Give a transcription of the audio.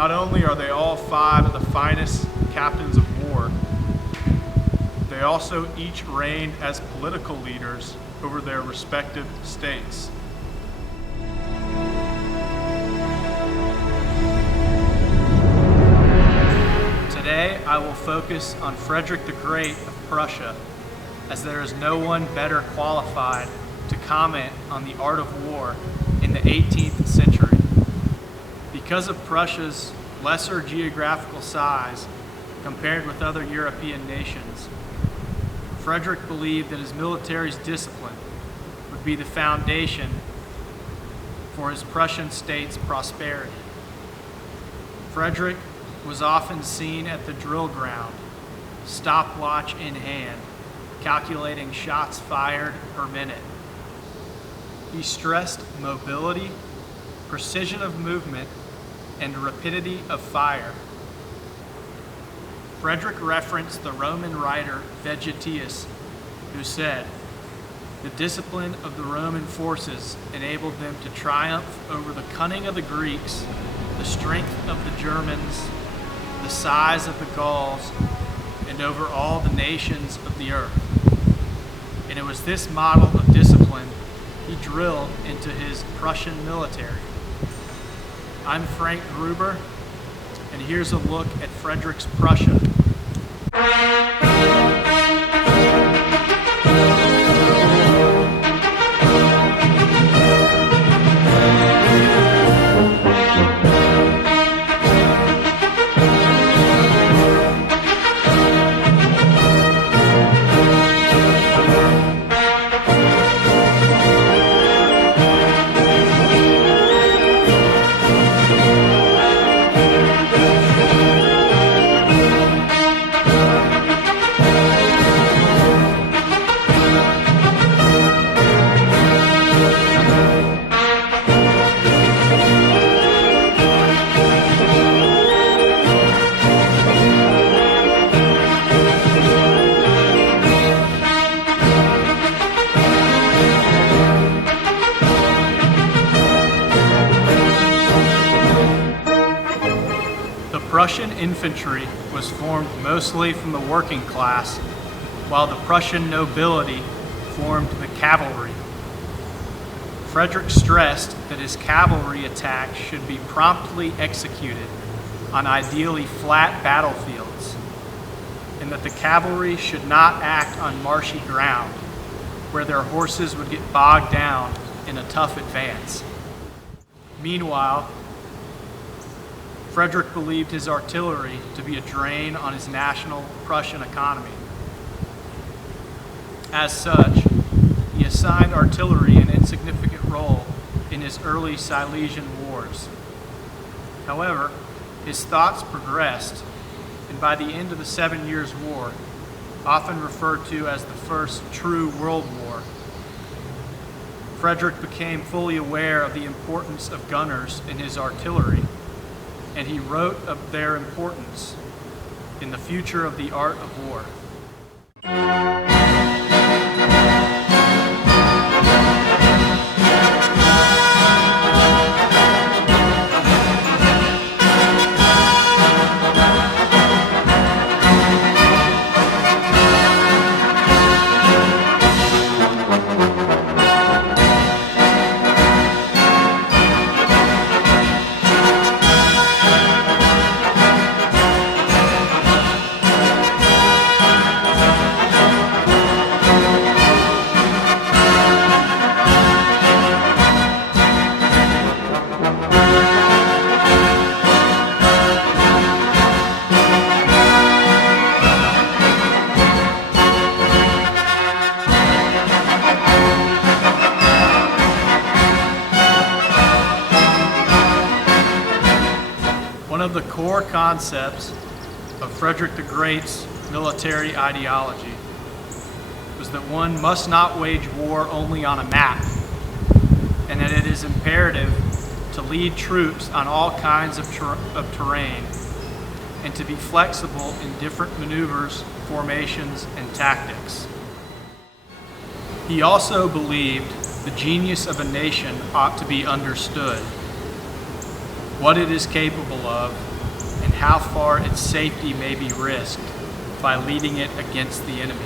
Not only are they all five of the finest captains of war, they also each reigned as political leaders over their respective states. Today, I will focus on Frederick the Great of Prussia, as there is no one better qualified to comment on the art of war in the 18th century. Because of Prussia's lesser geographical size compared with other European nations, Frederick believed that his military's discipline would be the foundation for his Prussian state's prosperity. Frederick was often seen at the drill ground, stopwatch in hand, calculating shots fired per minute. He stressed mobility, precision of movement, and rapidity of fire. Frederick referenced the Roman writer Vegetius, who said, "The discipline of the Roman forces enabled them to triumph over the cunning of the Greeks, the strength of the Germans, the size of the Gauls, and over all the nations of the earth." And it was this model of discipline he drilled into his Prussian military. I'm Frank Gruber, and here's a look at Frederick's Prussia. Prussian infantry was formed mostly from the working class, while the Prussian nobility formed the cavalry. Frederick stressed that his cavalry attacks should be promptly executed on ideally flat battlefields, and that the cavalry should not act on marshy ground, where their horses would get bogged down in a tough advance. Meanwhile, Frederick believed his artillery to be a drain on his national Prussian economy. As such, he assigned artillery an insignificant role in his early Silesian wars. However, his thoughts progressed, and by the end of the 7 Years' War, often referred to as the First True World War, Frederick became fully aware of the importance of gunners in his artillery, and he wrote of their importance in The Future of the Art of War. One of the core concepts of Frederick the Great's military ideology was that one must not wage war only on a map, and that it is imperative to lead troops on all kinds of terrain, and to be flexible in different maneuvers, formations, and tactics. He also believed the genius of a nation ought to be understood. what it is capable of, and how far its safety may be risked by leading it against the enemy.